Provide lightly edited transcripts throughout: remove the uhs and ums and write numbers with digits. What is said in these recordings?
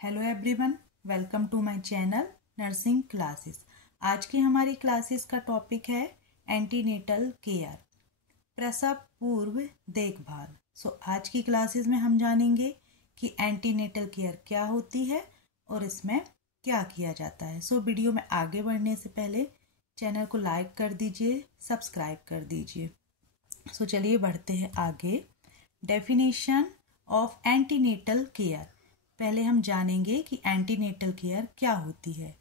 Hello everyone, welcome to my channel nursing classes. आज की हमारी क्लासेस का टॉपिक है एंटीनेटल केयर, प्रसव पूर्व देखभाल। आज की क्लासेस में हम जानेंगे कि एंटीनेटल केयर क्या होती है और इसमें क्या किया जाता है। वीडियो में आगे बढ़ने से पहले चैनल को लाइक कर दीजिए, सब्सक्राइब कर दीजिए। चलिए बढ़ते हैं आगे। Definition of antenatal care. पहले हम जानेंगे कि एंटीनेटल केयर क्या होती है।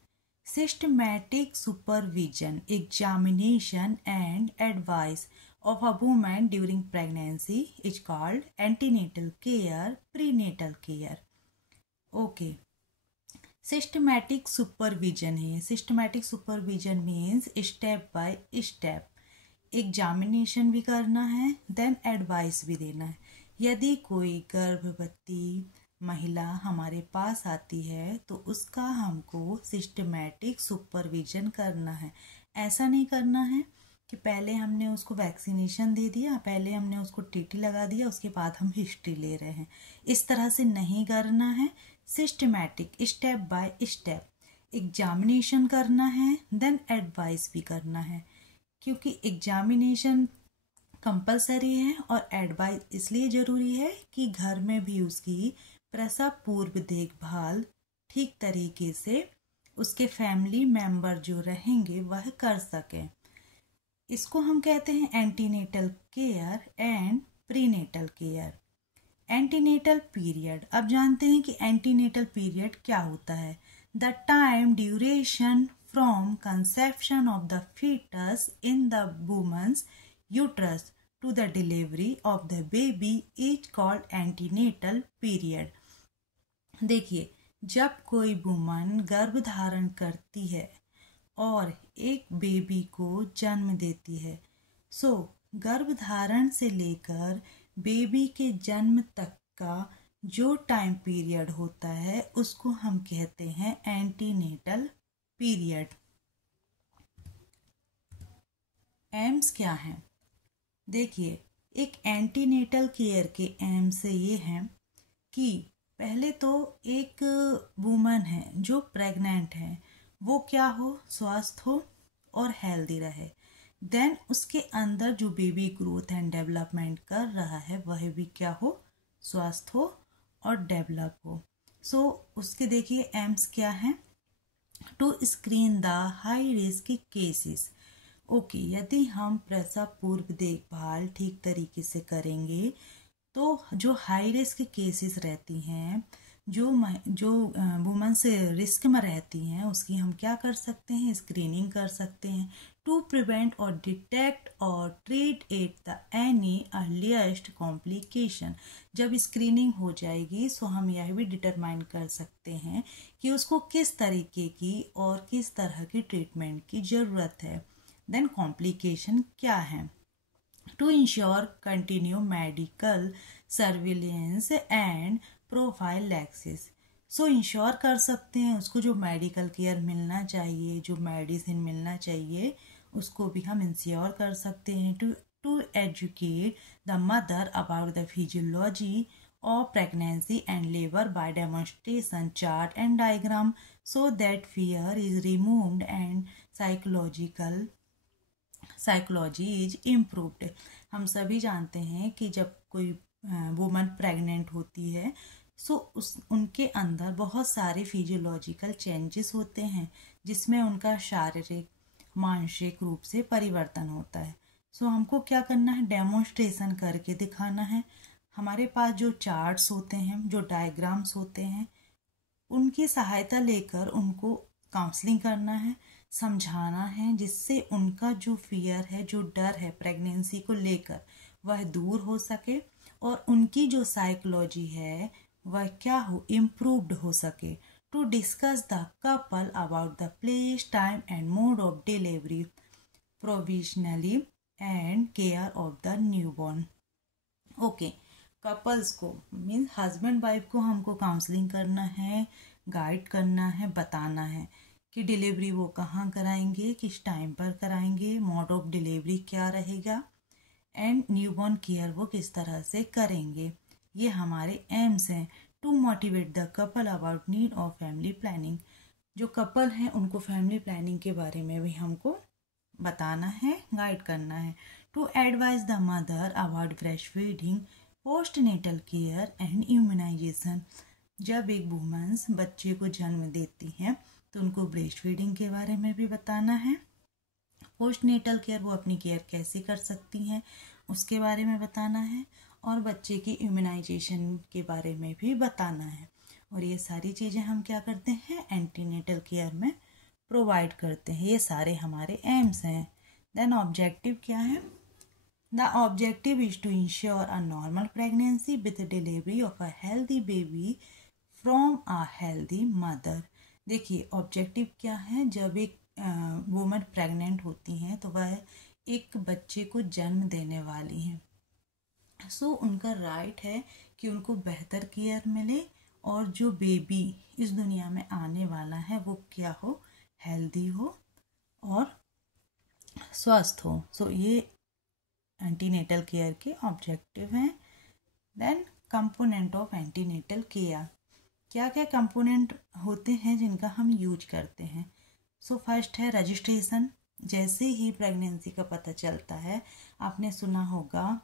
Systematic supervision, examination and advice of a woman during pregnancy is called antenatal care, prenatal care. Okay. Systematic supervision है। Systematic supervision means step by step examination भी करना है, देन एडवाइस भी देना है। यदि कोई गर्भवती महिला हमारे पास आती है तो उसका हमको सिस्टमैटिक सुपरविजन करना है। ऐसा नहीं करना है कि पहले हमने उसको वैक्सीनेशन दे दिया, पहले हमने उसको टीटी लगा दिया, उसके बाद हम हिस्ट्री ले रहे हैं। इस तरह से नहीं करना है। Systematic step by step examination करना है, देन एडवाइस भी करना है। क्योंकि एग्जामिनेशन कंपलसरी है और एडवाइस इसलिए ज़रूरी है कि घर में भी उसकी प्रसव पूर्व देखभाल ठीक तरीके से उसके फैमिली मेंबर जो रहेंगे वह कर सकें। इसको हम कहते हैं antenatal care and prenatal care. Antenatal period, अब जानते हैं कि एंटीनेटल पीरियड क्या होता है। The time duration from conception of the fetus in the woman's uterus to the delivery of the baby is called antenatal period। देखिए, जब कोई वुमन गर्भ धारण करती है और एक बेबी को जन्म देती है, गर्भ धारण से लेकर बेबी के जन्म तक का जो टाइम पीरियड होता है उसको हम कहते हैं एंटीनेटल पीरियड। एम्स क्या है? देखिए, एक एंटीनेटल केयर के एम से ये है कि पहले तो एक वुमन है जो प्रेग्नेंट है वो क्या हो, स्वस्थ हो और हेल्दी रहे। देन उसके अंदर जो बेबी ग्रोथ एंड डेवलपमेंट कर रहा है वह भी क्या हो, स्वस्थ हो और डेवलप हो। उसके देखिए एम्स क्या है। To screen the high risk cases. Okay, यदि हम प्रसव पूर्व देखभाल ठीक तरीके से करेंगे तो जो हाई रिस्क केसेस रहती हैं, जो वुमन से रिस्क में रहती हैं, उसकी हम क्या कर सकते हैं, स्क्रीनिंग कर सकते हैं। टू प्रिवेंट और डिटेक्ट और treat at the any earliest complication. जब स्क्रीनिंग हो जाएगी तो हम यह भी डिटरमाइन कर सकते हैं कि उसको किस तरीके की और किस तरह की ट्रीटमेंट की ज़रूरत है। देन कॉम्प्लिकेशन क्या है? To ensure continue medical surveillance and prophylaxis. Ensure कर सकते हैं उसको जो मेडिकल केयर मिलना चाहिए, जो मेडिसिन मिलना चाहिए, उसको भी हम इंश्योर कर सकते हैं। To educate the mother about the physiology of pregnancy and labor by demonstration, chart and diagram, so that fear is removed and psychology is improved. हम सभी जानते हैं कि जब कोई वुमन प्रेग्नेंट होती है उनके अंदर बहुत सारे फिजियोलॉजिकल चेंजेस होते हैं जिसमें उनका शारीरिक मानसिक रूप से परिवर्तन होता है। हमको क्या करना है, डेमोन्स्ट्रेशन करके दिखाना है। हमारे पास जो चार्ट्स होते हैं, जो डायग्राम्स होते हैं, उनकी सहायता लेकर उनको काउंसलिंग करना है, समझाना है, जिससे उनका जो फियर है, जो डर है प्रेगनेंसी को लेकर, वह दूर हो सके और उनकी जो साइकोलॉजी है वह क्या हो, इम्प्रूव्ड हो सके। To discuss the couple about the place, time and mode of delivery, provisionally and care of the newborn. Okay, couples को मीन्स हस्बैंड वाइफ को हमको काउंसलिंग करना है, गाइड करना है, बताना है कि डिलीवरी वो कहाँ कराएंगे, किस टाइम पर कराएंगे, मोड ऑफ डिलीवरी क्या रहेगा एंड न्यूबॉर्न केयर वो किस तरह से करेंगे। ये हमारे एम्स हैं। To motivate the couple about need of family planning. जो कपल हैं उनको फैमिली प्लानिंग के बारे में भी हमको बताना है, गाइड करना है। To advise the mother about breast feeding, post natal care and immunisation. जब एक वुमेन्स बच्चे को जन्म देती हैं तो उनको ब्रेस्ट फीडिंग के बारे में भी बताना है। पोस्ट नेटल केयर, वो अपनी केयर कैसे कर सकती हैं उसके बारे में बताना है। और बच्चे की इम्यूनाइजेशन के बारे में भी बताना है। और ये सारी चीज़ें हम क्या करते हैं, एंटीनेटल केयर में प्रोवाइड करते हैं। ये सारे हमारे एम्स हैं। देन ऑब्जेक्टिव क्या है? The objective is to ensure a normal pregnancy with delivery of a healthy baby from a healthy mother. देखिए ऑब्जेक्टिव क्या है, जब एक वुमन प्रेग्नेंट होती हैं तो वह एक बच्चे को जन्म देने वाली हैं। सो उनका राइट है कि उनको बेहतर केयर मिले और जो बेबी इस दुनिया में आने वाला है वो क्या हो, हेल्दी हो और स्वस्थ हो। सो ये एंटीनेटल केयर के ऑब्जेक्टिव हैं। Then component of antenatal care, क्या क्या कंपोनेंट होते हैं जिनका हम यूज करते हैं। सो फर्स्ट है रजिस्ट्रेशन। जैसे ही प्रेगनेंसी का पता चलता है, आपने सुना होगा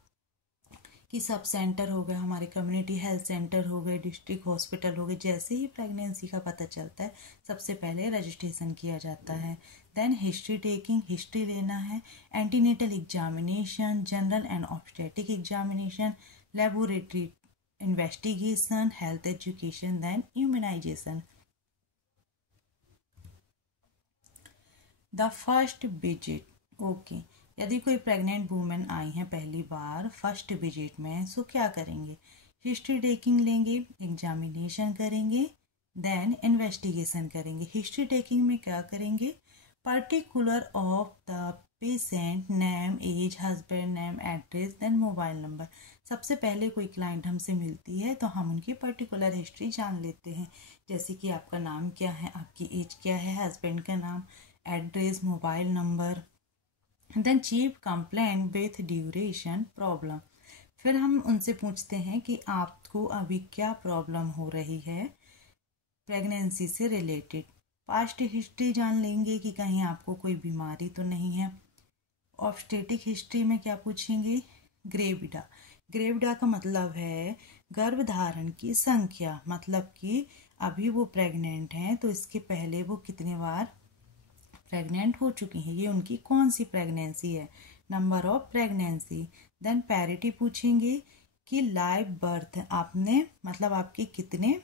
कि सब सेंटर हो गए, हमारे कम्युनिटी हेल्थ सेंटर हो गए, डिस्ट्रिक्ट हॉस्पिटल हो गए, जैसे ही प्रेगनेंसी का पता चलता है सबसे पहले रजिस्ट्रेशन किया जाता है। देन हिस्ट्री टेकिंग, हिस्ट्री लेना है। Antenatal examination, general and obstetric examination, laboratory investigation, health education, then immunisation. The first visit, okay, यदि कोई प्रेग्नेंट वूमेन आई हैं पहली बार फर्स्ट विजिट में, सो क्या करेंगे, हिस्ट्री टेकिंग लेंगे, एग्जामिनेशन करेंगे, देन इन्वेस्टिगेशन करेंगे। हिस्ट्री टेकिंग में क्या करेंगे, particular of the patient, name, age, husband name, address, then mobile number. सबसे पहले कोई क्लाइंट हमसे मिलती है तो हम उनकी पर्टिकुलर हिस्ट्री जान लेते हैं, जैसे कि आपका नाम क्या है, आपकी एज क्या है, हस्बैंड का नाम, address, mobile number. Then chief complaint with duration problem, फिर हम उनसे पूछते हैं कि आपको अभी क्या प्रॉब्लम हो रही है प्रेगनेंसी से रिलेटेड। पास्ट हिस्ट्री जान लेंगे कि कहीं आपको कोई बीमारी तो नहीं है। ऑब्स्टेटिक हिस्ट्री में क्या पूछेंगे, ग्रेविडा। ग्रेविडा का मतलब है गर्भधारण की संख्या, मतलब कि अभी वो प्रेग्नेंट हैं तो इसके पहले वो कितने बार प्रेग्नेंट हो चुकी हैं, ये उनकी कौन सी प्रेगनेंसी है, number of pregnancy. Then parity पूछेंगे कि लाइव बर्थ, आपने मतलब आपके कितने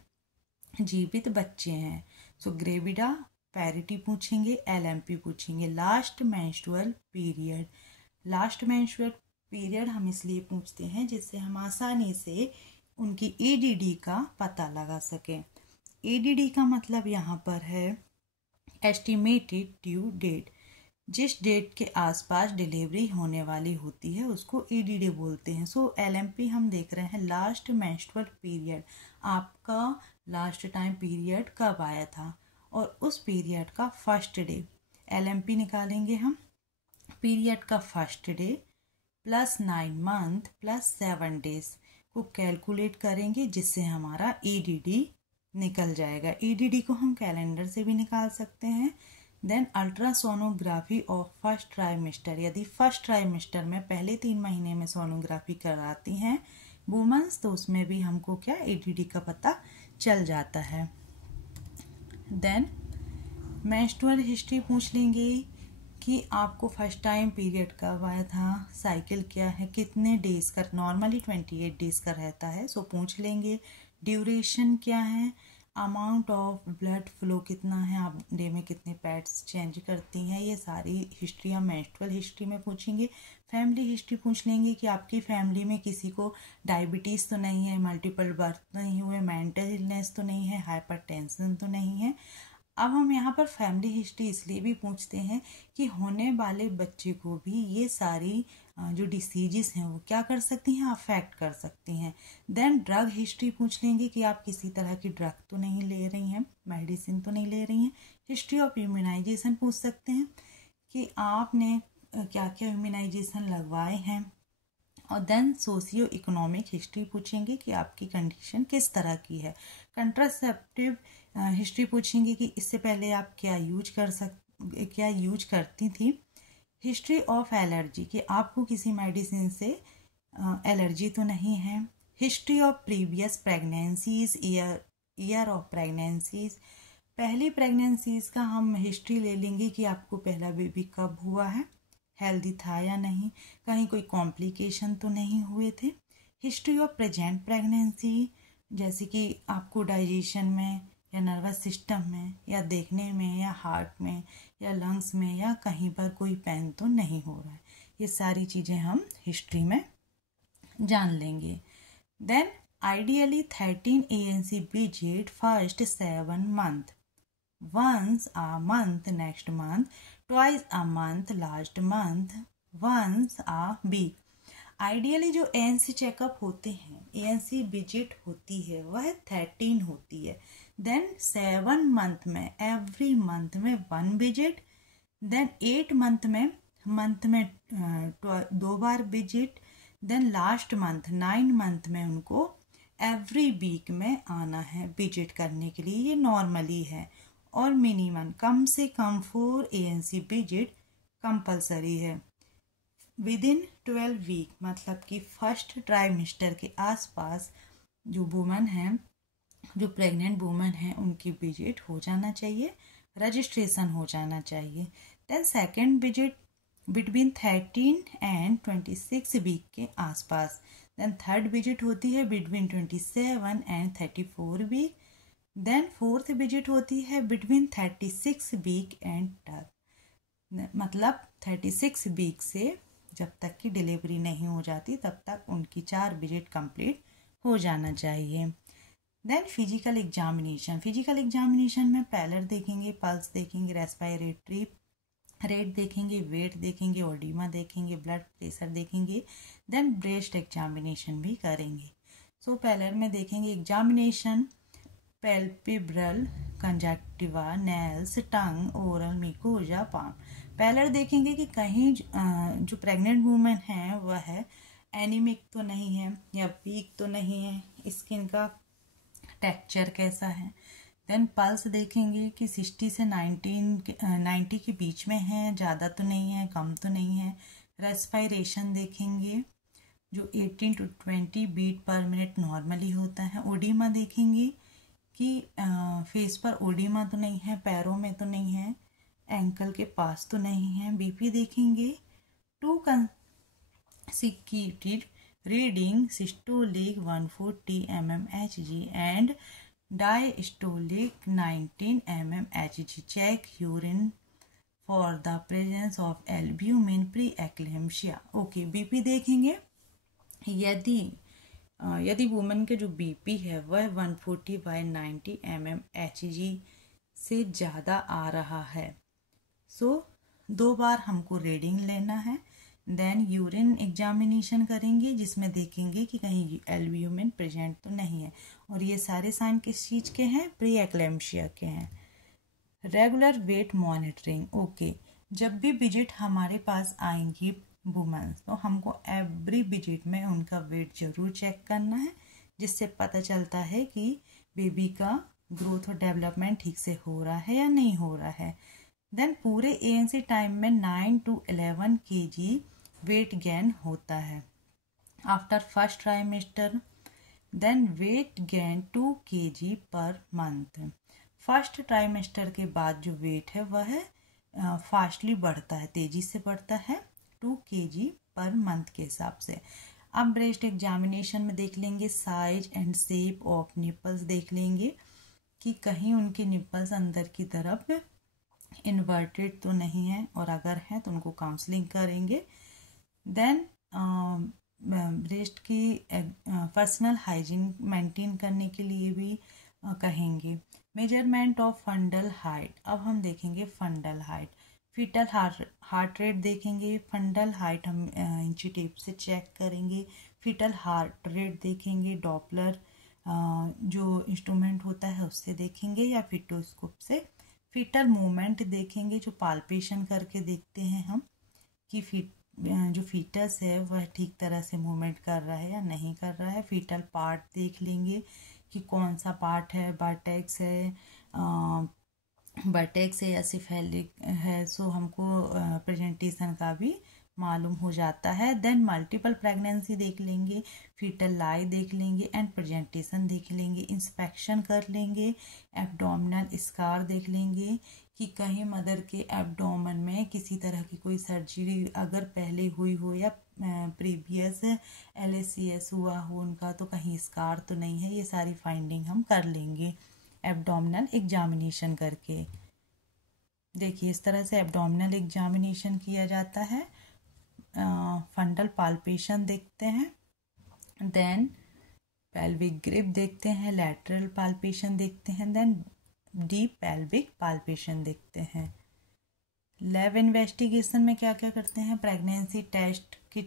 जीवित बच्चे हैं। सो ग्रेविडा, पैरिटी पूछेंगे, एलएमपी पूछेंगे। Last menstrual period, last menstrual period हम इसलिए पूछते हैं जिससे हम आसानी से उनकी एडीडी का पता लगा सकें। एडीडी का मतलब यहाँ पर है एस्टिमेटेड ड्यू डेट, जिस डेट के आसपास डिलीवरी होने वाली होती है उसको एडीडी बोलते हैं। सो एलएमपी हम देख रहे हैं लास्ट मेंस्ट्रुअल पीरियड, आपका लास्ट टाइम पीरियड कब आया था और उस पीरियड का फर्स्ट डे। एलएमपी निकालेंगे हम, पीरियड का first debt plus 9 month plus 7 days को कैलकुलेट करेंगे जिससे हमारा एडीडी निकल जाएगा। ईडीडी को हम कैलेंडर से भी निकाल सकते हैं। Then ultrasonography of first trimester, यदि फर्स्ट ट्राइमेस्टर में पहले 3 महीने में सोनोग्राफी कराती हैं वुमेन्स तो उसमें भी हमको क्या ईडीडी का पता चल जाता है। देन मेंस्ट्रुअल हिस्ट्री पूछ लेंगे कि आपको फर्स्ट टाइम पीरियड कब आया था, साइकिल क्या है, कितने डेज का, नॉर्मली 28 डेज का रहता है, सो पूछ लेंगे। ड्यूरेशन क्या है, अमाउंट ऑफ ब्लड फ्लो कितना है, आप डे में कितने पैड्स चेंज करती हैं, ये सारी हिस्ट्री हम मेंस्ट्रुअल हिस्ट्री में पूछेंगे। फैमिली हिस्ट्री पूछ लेंगे कि आपकी फैमिली में किसी को डायबिटीज़ तो नहीं है, मल्टीपल बर्थ तो नहीं हुए, मेंटल इलनेस तो नहीं है, हाइपरटेंशन तो नहीं है। अब हम यहाँ पर फैमिली हिस्ट्री इसलिए भी पूछते हैं कि होने वाले बच्चे को भी ये सारी जो डिसीजेस हैं वो क्या कर सकती हैं, अफेक्ट कर सकती हैं। देन ड्रग हिस्ट्री पूछ लेंगे कि आप किसी तरह की ड्रग तो नहीं ले रही हैं, मेडिसिन तो नहीं ले रही हैं। हिस्ट्री ऑफ इम्यूनाइजेशन पूछ सकते हैं कि आपने क्या क्या इम्यूनाइजेशन लगवाए हैं और देन सोशियो इकोनॉमिक हिस्ट्री पूछेंगे कि आपकी कंडीशन किस तरह की है। कंट्रासेप्टिव हिस्ट्री पूछेंगे कि इससे पहले आप क्या यूज करती थी। हिस्ट्री ऑफ एलर्जी कि आपको किसी मेडिसिन से एलर्जी तो नहीं है। History of previous pregnancies, year of pregnancies, पहली प्रेगनेंसीज का हम हिस्ट्री ले लेंगे कि आपको पहला बेबी कब हुआ है, हेल्दी था या नहीं, कहीं कोई कॉम्प्लिकेशन तो नहीं हुए थे। हिस्ट्री ऑफ प्रेजेंट प्रेगनेंसी, जैसे कि आपको डाइजेशन में या नर्वस सिस्टम में या देखने में या हार्ट में या लंग्स में या कहीं पर कोई पेन तो नहीं हो रहा है। ये सारी चीज़ें हम हिस्ट्री में जान लेंगे। Then ideally 13 ANC visit first 7 month, once a month next month, twice a month last month, once a week। Ideally जो ANC चेकअप होते हैं, ANC विजिट होती है वह 13 होती है। देन 7 मंथ में एवरी मंथ में 1 विजिट, देन 8 मंथ में 2 बार visit, then last month 9 month में उनको एवरी वीक में आना है विजिट करने के लिए। ये नॉर्मली है। और मिनिमम कम से कम 4 ANC विजिट कंपलसरी है विद इन 12 वीक, मतलब कि फर्स्ट ट्राइमेस्टर के आसपास जो वुमन हैं, जो प्रेग्नेंट वुमन हैं, उनकी विजिट हो जाना चाहिए, रजिस्ट्रेशन हो जाना चाहिए। Then second visit between 13 and 26 week के आसपास। देन थर्ड विजिट होती है between 27 and 34 week. Then fourth visit होती है बिटवीन 36 वीक एंड टर्म, मतलब 36 वीक से जब तक की डिलीवरी नहीं हो जाती तब तक उनकी 4 विजिट कंप्लीट हो जाना चाहिए। देन फिजिकल एग्जामिनेशन में पैलर देखेंगे, पल्स देखेंगे, रेस्पिरेटरी रेट देखेंगे, वेट देखेंगे, ओडिमा देखेंगे, ब्लड प्रेशर देखेंगे। देन ब्रेस्ट एग्जामिनेशन भी करेंगे। सो पैलर में देखेंगे एग्जामिनेशन, पैल्पेब्रल, कंजक्टिवा, नेल्स, टंग, ओरल, मिकोजा, पाम। पैलर देखेंगे कि कहीं जो प्रेग्नेंट वूमेन है वह एनीमिक तो नहीं है या वीक तो नहीं है, स्किन का टेक्सचर कैसा है। देन पल्स देखेंगे कि 60 से 90 के बीच में है, ज़्यादा तो नहीं है, कम तो नहीं है। रेस्पिरेशन देखेंगे जो 18 to 20 beat per minute normally होता है। ओडिमा देखेंगे कि फेस पर ओडिमा तो नहीं है, पैरों में तो नहीं है, एंकल के पास तो नहीं है। बीपी देखेंगे, 2 consecutive reading, systolic 140 mmHg and diastolic 19 mmHg। Check urine for the presence of albumin pre eclampsia. Okay, BP देखेंगे यदि वुमेन के जो बीपी है वह 140/90 mmHg से ज़्यादा आ रहा है, सो 2 बार हमको रीडिंग लेना है। देन यूरिन एग्जामिनेशन करेंगे जिसमें देखेंगे कि कहीं एल्ब्यूमिन प्रेजेंट तो नहीं है। और ये सारे साइन किस चीज़ के हैं? प्री एक्लेम्शिया के हैं। रेगुलर वेट मॉनिटरिंग, ओके, जब भी विजिट हमारे पास आएंगी वुमेन तो हमको एवरी विजिट में उनका वेट जरूर चेक करना है, जिससे पता चलता है कि बेबी का ग्रोथ और डेवलपमेंट ठीक से हो रहा है या नहीं हो रहा है। देन पूरे ANC टाइम में 9 to 11 kg वेट गेन होता है after first trimester. Then weight gain 2 kg per month. First trimester के बाद जो वेट है वह फास्टली बढ़ता है, तेजी से बढ़ता है 2 kg पर मंथ के हिसाब से। अब ब्रेस्ट एग्जामिनेशन में देख लेंगे size and shape of nipples, देख लेंगे कि कहीं उनके निपल्स अंदर की तरफ इन्वर्टेड तो नहीं है, और अगर है तो उनको काउंसलिंग करेंगे। देन ब्रेस्ट की पर्सनल हाइजीन मेंटेन करने के लिए भी कहेंगे। मेजरमेंट ऑफ फंडल हाइट, अब हम देखेंगे fundal height. Fetal heart rate देखेंगे, फंडल हाइट हम इंची टेप से चेक करेंगे। फीटल हार्ट रेट देखेंगे, डॉपलर जो इंस्ट्रूमेंट होता है उससे देखेंगे या फिटोस्कोप से। फीटल मूवमेंट देखेंगे, जो पाल्पेशन करके देखते हैं हम कि जो फीटस है वह ठीक तरह से मूवमेंट कर रहा है या नहीं कर रहा है। फीटल पार्ट देख लेंगे कि कौन सा पार्ट है, बटेक्स है या सिफेलिक है। सो हमको प्रेजेंटेशन का भी मालूम हो जाता है। देन मल्टीपल प्रेगनेंसी देख लेंगे, फीटल लाई देख लेंगे एंड प्रेजेंटेशन देख लेंगे, इंस्पेक्शन कर लेंगे, एब्डोमिनल स्कार देख लेंगे कि कहीं मदर के एब्डोमेन में किसी तरह की कोई सर्जरी अगर पहले हुई हो या प्रीवियस LACS हुआ हो उनका, तो कहीं स्कार तो नहीं है। ये सारी फाइंडिंग हम कर लेंगे एब्डोमिनल एग्जामिनेशन करके। देखिए इस तरह से एब्डोमिनल एग्जामिनेशन किया जाता है। फंडल पाल्पेशन देखते हैं, देन पेल्विक ग्रिप देखते हैं, लैटरल पाल्पेशन देखते हैं, देन डीप पेल्विक पाल्पेशन देखते हैं। लैब इन्वेस्टिगेशन में क्या क्या करते हैं, प्रेगनेंसी टेस्ट की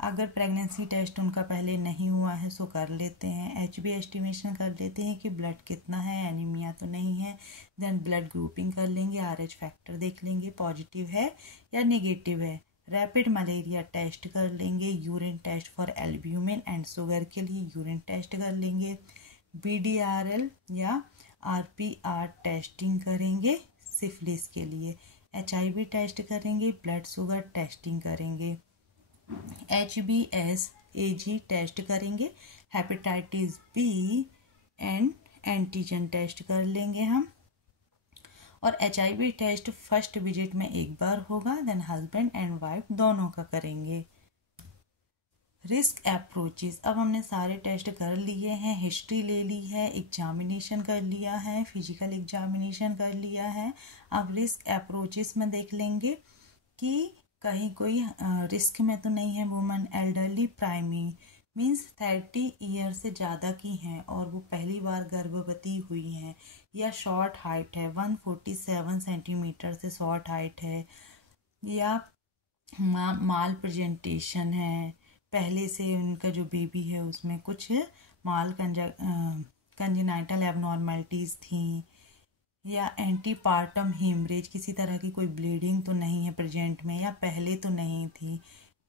अगर प्रेगनेंसी टेस्ट उनका पहले नहीं हुआ है सो कर लेते हैं। HB एस्टिमेशन कर लेते हैं कि ब्लड कितना है, एनीमिया तो नहीं है। देन ब्लड ग्रुपिंग कर लेंगे, RH फैक्टर देख लेंगे पॉजिटिव है या नेगेटिव है। रैपिड मलेरिया टेस्ट कर लेंगे, urine test for albumin and sugar के लिए यूरिन टेस्ट कर लेंगे। BDRL या RPR टेस्टिंग करेंगे सिफिलिस के लिए। HIV टेस्ट करेंगे, ब्लड शुगर टेस्टिंग करेंगे। HBsAg टेस्ट करेंगे, hepatitis B and antigen test कर लेंगे हम। और HIV टेस्ट फर्स्ट विजिट में एक बार होगा, देन हस्बैंड एंड वाइफ दोनों का करेंगे। रिस्क अप्रोचेस, अब हमने सारे टेस्ट कर लिए हैं, हिस्ट्री ले ली है, एग्जामिनेशन कर लिया है, फिजिकल एग्जामिनेशन कर लिया है। अब रिस्क अप्रोचेस में देख लेंगे कि कहीं कोई रिस्क में तो नहीं है woman. Elderly primi means 30 year से ज़्यादा की हैं और वो पहली बार गर्भवती हुई हैं, या शॉर्ट हाइट है, 147 सेंटीमीटर से शॉर्ट हाइट है, या माल प्रेजेंटेशन है, पहले से उनका जो बेबी है उसमें कुछ माल कंजेनाइटल एबनॉर्मलिटीज़ थी, या एंटीपार्टम हेमरेज, किसी तरह की कोई ब्लीडिंग तो नहीं है प्रेजेंट में, या पहले तो नहीं थी,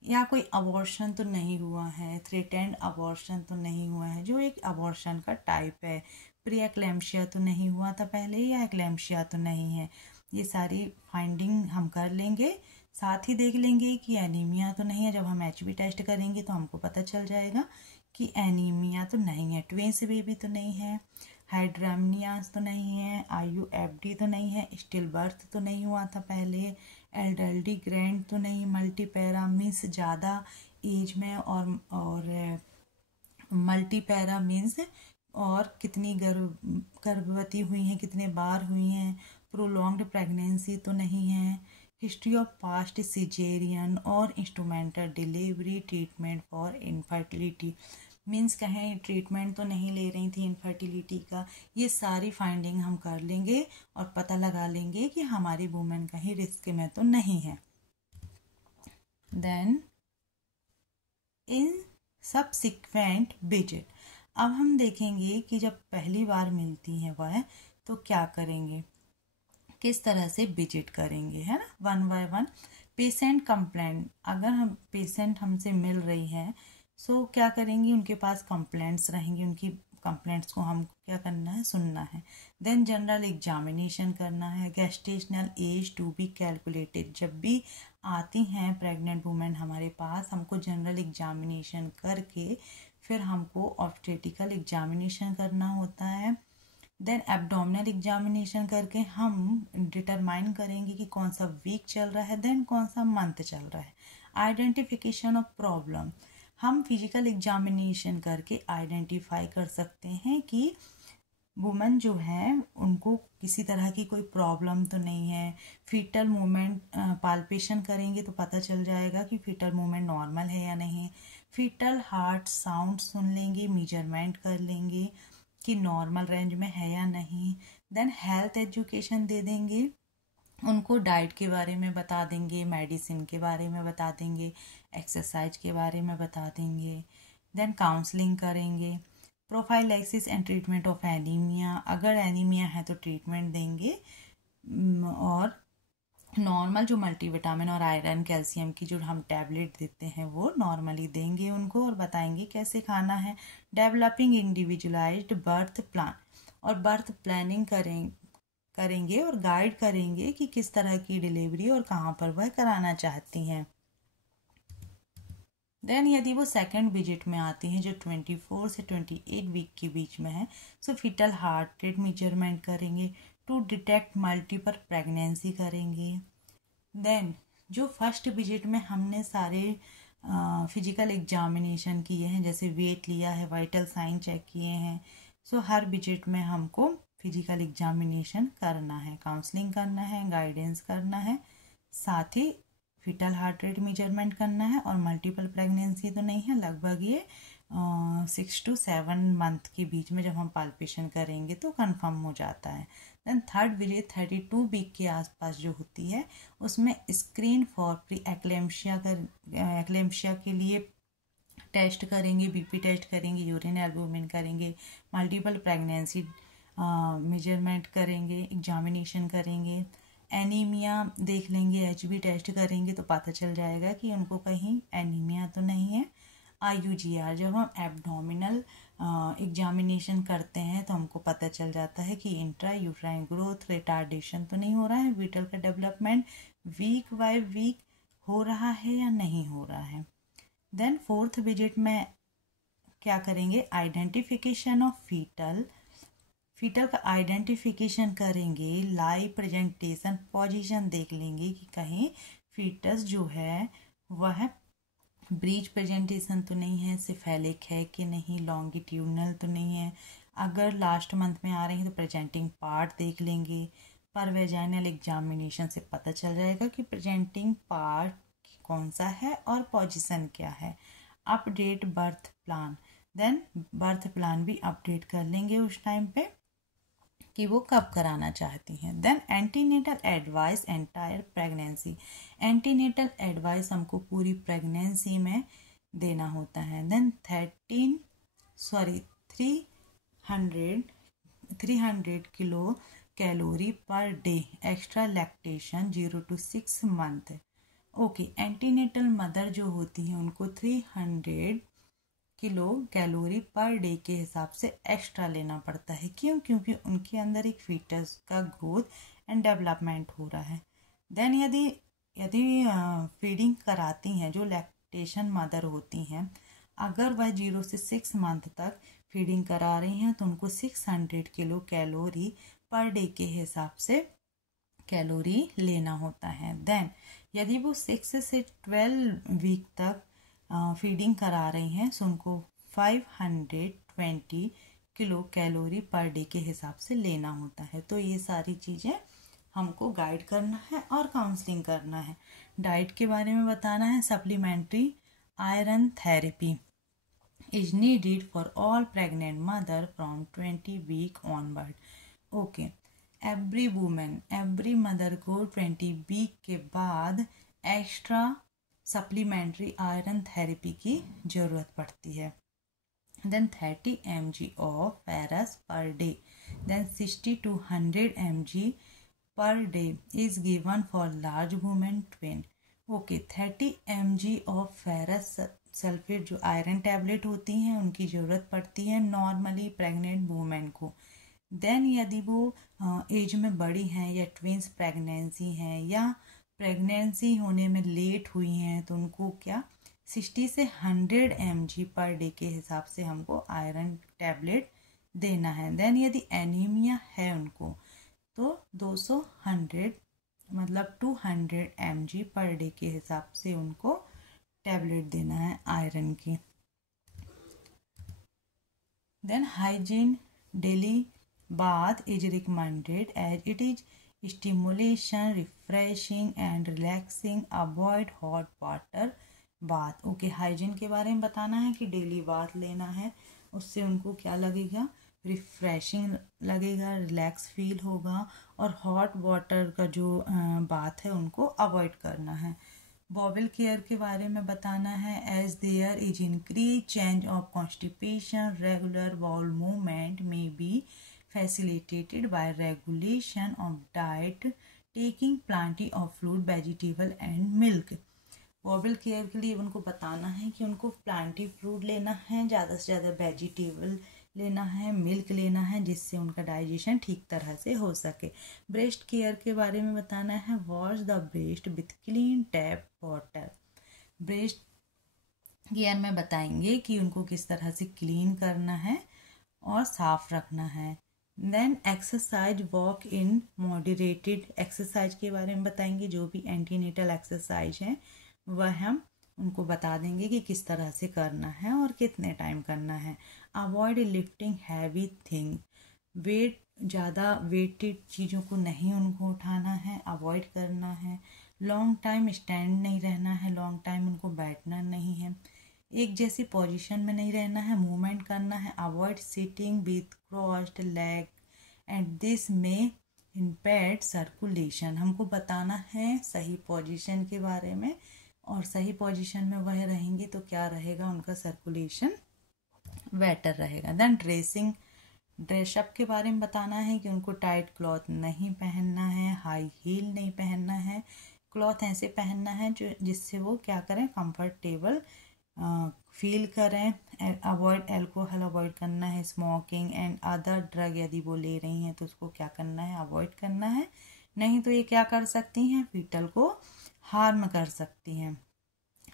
या कोई अबॉर्शन तो नहीं हुआ है, थ्रेटेंड अबॉर्शन तो नहीं हुआ है जो एक अबॉर्शन का टाइप है, प्री एक्लेम्शिया तो नहीं हुआ था पहले, या एक्लेम्शिया तो नहीं है। ये सारी फाइंडिंग हम कर लेंगे। साथ ही देख लेंगे कि एनीमिया तो नहीं है। जब हम HB टेस्ट करेंगे तो हमको पता चल जाएगा कि एनीमिया तो नहीं है, ट्विंस बेबी तो नहीं है, हाइड्रामियास तो नहीं है, IUFD तो नहीं है, स्टिल बर्थ तो नहीं हुआ था पहले, एल्डरली ग्रैंड तो नहीं, मल्टीपैरा मीन्स ज़्यादा एज में, और मल्टीपैरा मीन्स और कितनी गर्भवती हुई हैं, कितने बार हुई हैं, प्रोलॉन्ग्ड प्रेगनेंसी तो नहीं है, हिस्ट्री ऑफ पास्ट सिजेरियन और instrumental delivery, treatment for infertility means कहीं ट्रीटमेंट तो नहीं ले रही थी इनफर्टिलिटी का। ये सारी फाइंडिंग हम कर लेंगे और पता लगा लेंगे कि हमारी वुमेन कहीं रिस्क में तो नहीं है। देन इन सबसिक्वेंट विजिट, अब हम देखेंगे कि जब पहली बार मिलती हैं वह तो क्या करेंगे, किस तरह से विजिट करेंगे, है ना, 1 by 1। पेशेंट कंप्लेंट, अगर हम पेशेंट हमसे मिल रही है सो क्या करेंगी, उनके पास कंप्लेंट्स रहेंगी, उनकी कंप्लेंट्स को हम क्या करना है, सुनना है। देन जनरल एग्जामिनेशन करना है। Gestational age to be calculated, जब भी आती हैं प्रेग्नेंट वुमेन हमारे पास, हमको जनरल एग्जामिनेशन करके फिर हमको ऑब्स्टेट्रिकल एग्जामिनेशन करना होता है। देन एब्डोमिनल एग्जामिनेशन करके हम डिटरमाइन करेंगे कि कौन सा वीक चल रहा है, देन कौन सा मंथ चल रहा है। आइडेंटिफिकेशन ऑफ प्रॉब्लम, हम फिजिकल एग्जामिनेशन करके आइडेंटिफाई कर सकते हैं कि वुमेन जो है उनको किसी तरह की कोई प्रॉब्लम तो नहीं है। फीटल मूवमेंट पाल्पेशन करेंगे तो पता चल जाएगा कि फीटल मूवमेंट नॉर्मल है या नहीं। फीटल हार्ट साउंड सुन लेंगे, मेजरमेंट कर लेंगे कि नॉर्मल रेंज में है या नहीं। देन हेल्थ एजुकेशन दे देंगे, उनको डाइट के बारे में बता देंगे, मेडिसिन के बारे में बता देंगे, एक्सरसाइज के बारे में बता देंगे। देन काउंसलिंग करेंगे। Prophylaxis and treatment of anaemia, अगर एनीमिया है तो ट्रीटमेंट देंगे और नॉर्मल जो मल्टीविटामिन और आयरन कैल्शियम की जो हम टैबलेट देते हैं वो नॉर्मली देंगे उनको और बताएंगे कैसे खाना है। डेवलपिंग इंडिविजुअलाइज्ड बर्थ प्लान, और बर्थ प्लानिंग करेंगे और गाइड करेंगे कि किस तरह की डिलीवरी और कहाँ पर वह कराना चाहती हैं। देन यदि वो सेकेंड विजिट में आती हैं जो 24 से 28 वीक के बीच में है, सो फीटल हार्ट रेट मेजरमेंट करेंगे टू डिटेक्ट मल्टीपल प्रेगनेंसी करेंगे। देन जो फर्स्ट विजिट में हमने सारे फिजिकल एग्जामिनेशन किए हैं, जैसे वेट लिया है, वाइटल साइन चेक किए हैं, सो हर विजिट में हमको फिजिकल एग्जामिनेशन करना है, काउंसलिंग करना है, गाइडेंस करना है, साथ ही फीटल हार्ट रेट मेजरमेंट करना है। और मल्टीपल प्रेगनेंसी तो नहीं है, लगभग ये 6 to 7 मंथ के बीच में जब हम पाल्पेशन करेंगे तो कंफर्म हो जाता है। देन थर्ड विजिट 32 वीक के आसपास जो होती है उसमें स्क्रीन फॉर प्री एक्लेम्शिया के लिए टेस्ट करेंगे, बीपी टेस्ट करेंगे, यूरिन एल्बुमिन करेंगे, मल्टीपल प्रेगनेंसी मेजरमेंट करेंगे, एग्जामिनेशन करेंगे, एनीमिया देख लेंगे, एचबी टेस्ट करेंगे तो पता चल जाएगा कि उनको कहीं एनीमिया तो नहीं है। IUGR जब हम एब्डोमिनल एग्जामिनेशन करते हैं तो हमको पता चल जाता है कि इंट्रा यूट्राइन ग्रोथ रिटार्डेशन तो नहीं हो रहा है, फीटल का डेवलपमेंट वीक बाय वीक हो रहा है या नहीं हो रहा है। देन फोर्थ विजिट में क्या करेंगे, आइडेंटिफिकेशन ऑफ फीटल का आइडेंटिफिकेशन करेंगे, लाइव प्रेजेंटेशन पोजीशन देख लेंगे कि कहीं फीटस जो है वह ब्रीच प्रेजेंटेशन तो नहीं है, सिफेलिक है कि नहीं, लॉन्गिट्यूडनल तो नहीं है। अगर लास्ट मंथ में आ रही है तो प्रेजेंटिंग पार्ट देख लेंगे। पर वेजाइनल एग्जामिनेशन से पता चल जाएगा कि प्रेजेंटिंग पार्ट कौन सा है और पोजीशन क्या है। Update birth plan, then birth plan भी अपडेट कर लेंगे उस टाइम पे कि वो कब कराना चाहती हैं। Then antenatal advice entire pregnancy, antenatal advice हमको पूरी प्रेगनेंसी में देना होता है। Then 300 kilo calorie per day extra lactation 0 to 6 month. Okay, antenatal mother जो होती है उनको 300 किलो कैलोरी पर डे के हिसाब से एक्स्ट्रा लेना पड़ता है। क्यों? क्योंकि उनके अंदर एक फीटस का ग्रोथ एंड डेवलपमेंट हो रहा है। देन यदि फीडिंग कराती हैं जो लैक्टेशन मदर होती हैं, अगर वह 0 से 6 मंथ तक फीडिंग करा रही हैं तो उनको 600 किलो कैलोरी पर डे के हिसाब से कैलोरी लेना होता है। देन यदि वो 6 से 12 वीक तक फीडिंग करा रही हैं तो उनको 520 किलो कैलोरी पर डे के हिसाब से लेना होता है। तो ये सारी चीज़ें हमको गाइड करना है और काउंसलिंग करना है। डाइट के बारे में बताना है। Supplementary iron therapy is needed for all pregnant mother from 20 week onward. Okay, every mother को 20 वीक के बाद एक्स्ट्रा सप्लीमेंट्री आयरन थेरेपी की ज़रूरत पड़ती है। Then 30 mg of ferrous per day, then 60 to 100 mg per day is given for large women twin. Okay, 30 mg of ferrous sulphate जो iron tablet होती हैं उनकी ज़रूरत पड़ती है नॉर्मली प्रेग्नेंट वुमेन को। देन यदि वो एज में बड़ी हैं या ट्विंस प्रेगनेंसी हैं या प्रेगनेंसी होने में लेट हुई हैं तो उनको क्या 60 से 100 mg पर डे के हिसाब से हमको आयरन टैबलेट देना है। देन यदि एनीमिया है उनको तो 200 मतलब 200 mg पर डे के हिसाब से उनको टैबलेट देना है आयरन की। Then hygiene daily bath is recommended as it is stimulation, refreshing and relaxing. Avoid hot water bath. Okay, hygiene के बारे में बताना है कि डेली बाथ लेना है, उससे उनको क्या लगेगा, रिफ्रेशिंग लगेगा, रिलैक्स फील होगा, और हॉट वाटर का जो बाथ है उनको अवॉइड करना है। बॉवल केयर के बारे में बताना है। As there is increase change of constipation, regular bowel movement में be facilitated by regulation of diet taking plenty of fruit vegetable and milk. Bowel care के लिए उनको बताना है कि उनको प्लांटी फ्रूट लेना है, ज़्यादा से ज़्यादा वेजिटेबल लेना है, मिल्क लेना है, जिससे उनका डाइजेशन ठीक तरह से हो सके। ब्रेस्ट केयर के बारे में बताना है, wash the breast with clean tap water. Breast care में बताएंगे कि उनको किस तरह से क्लीन करना है और साफ रखना है। Then exercise walk in moderated. Exercise के बारे में बताएंगे, जो भी एंटीनेटल एक्सरसाइज हैं वह हम उनको बता देंगे कि किस तरह से करना है और कितने टाइम करना है। Avoid lifting heavy thing. ज़्यादा वेटेड चीज़ों को नहीं उनको उठाना है, अवॉइड करना है। लॉन्ग टाइम स्टैंड नहीं रहना है, लॉन्ग टाइम उनको बैठना नहीं है, एक जैसी पोजीशन में नहीं रहना है, मूवमेंट करना है। Avoid sitting with crossed leg and this में इम्पेयर सर्कुलेशन। हमको बताना है सही पोजीशन के बारे में, और सही पोजीशन में वह रहेंगे तो क्या रहेगा, उनका सर्कुलेशन बेटर रहेगा। देन ड्रेसअप के बारे में बताना है कि उनको टाइट क्लॉथ नहीं पहनना है, हाई हील नहीं पहनना है, क्लॉथ ऐसे पहनना है जो जिससे वो क्या करें, कंफर्टेबल फील करें। अवॉइड अल्कोहल अवॉइड करना है, स्मोकिंग एंड अदर ड्रग यदि वो ले रही हैं तो उसको क्या करना है, अवॉइड करना है। नहीं तो ये क्या कर सकती हैं, फीटल को हार्म कर सकती हैं।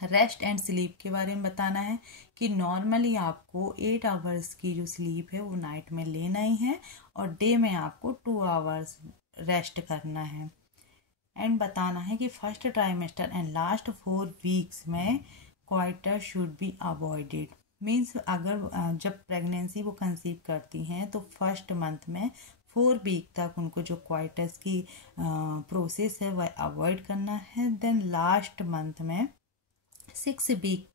रेस्ट एंड स्लीप के बारे में बताना है कि नॉर्मली आपको 8 आवर्स की जो स्लीप है वो नाइट में लेना ही है और डे में आपको 2 आवर्स रेस्ट करना है। एंड बताना है कि first trimester and last 4 weeks में coitus should be avoided. Means अगर जब प्रेगनेंसी वो कंसीव करती हैं तो फर्स्ट मंथ में 4 वीक तक उनको जो क्वाइटस की प्रोसेस है वह अवॉइड करना है। देन लास्ट मंथ में 6 वीक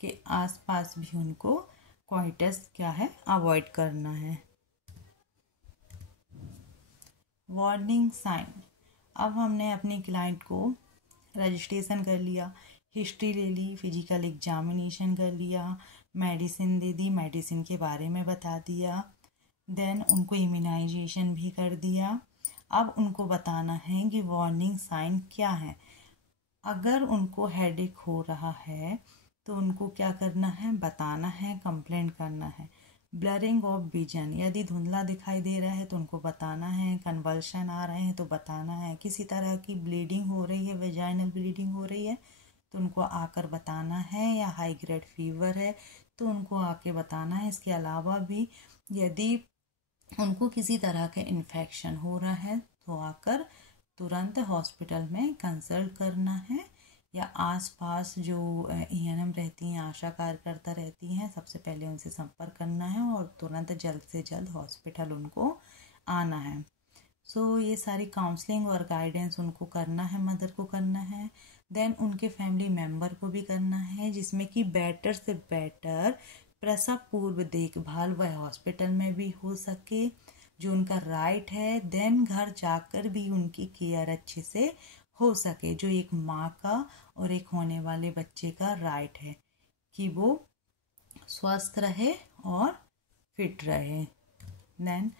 के आसपास भी उनको क्वाइटस क्या है, अवॉइड करना है। Warning sign. अब हमने अपनी क्लाइंट को रजिस्ट्रेशन कर लिया, हिस्ट्री ले ली, फिजिकल एग्जामिनेशन कर लिया, मेडिसिन दे दी, मेडिसिन के बारे में बता दिया, देन उनको इम्यूनाइजेशन भी कर दिया। अब उनको बताना है कि वार्निंग साइन क्या है। अगर उनको हेडेक हो रहा है तो उनको क्या करना है, बताना है, कंप्लेंट करना है। ब्लरिंग ऑफ विजन, यदि धुंधला दिखाई दे रहा है तो उनको बताना है। कन्वल्शन आ रहे हैं तो बताना है। किसी तरह की ब्लीडिंग हो रही है, वेजाइनल ब्लीडिंग हो रही है तो उनको आकर बताना है। या हाई ग्रेड फीवर है तो उनको आके बताना है। इसके अलावा भी यदि उनको किसी तरह के इन्फेक्शन हो रहा है तो आकर तुरंत हॉस्पिटल में कंसल्ट करना है। या आसपास जो एएनएम रहती हैं, आशा कार्यकर्ता रहती हैं, सबसे पहले उनसे संपर्क करना है और तुरंत जल्द से जल्द हॉस्पिटल उनको आना है। ये सारी काउंसलिंग और गाइडेंस उनको करना है, मदर को करना है। देन उनके फैमिली मेम्बर को भी करना है, जिसमें कि बेटर से बेटर प्रसव पूर्व देखभाल वह हॉस्पिटल में भी हो सके, जो उनका राइट है। देन घर जाकर भी उनकी केयर अच्छे से हो सके, जो एक माँ का और एक होने वाले बच्चे का राइट है कि वो स्वस्थ रहे और फिट रहे। Then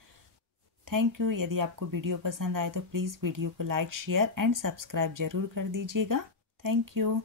thank you. यदि आपको वीडियो पसंद आए तो प्लीज़ वीडियो को लाइक, शेयर एंड सब्सक्राइब जरूर कर दीजिएगा। Thank you.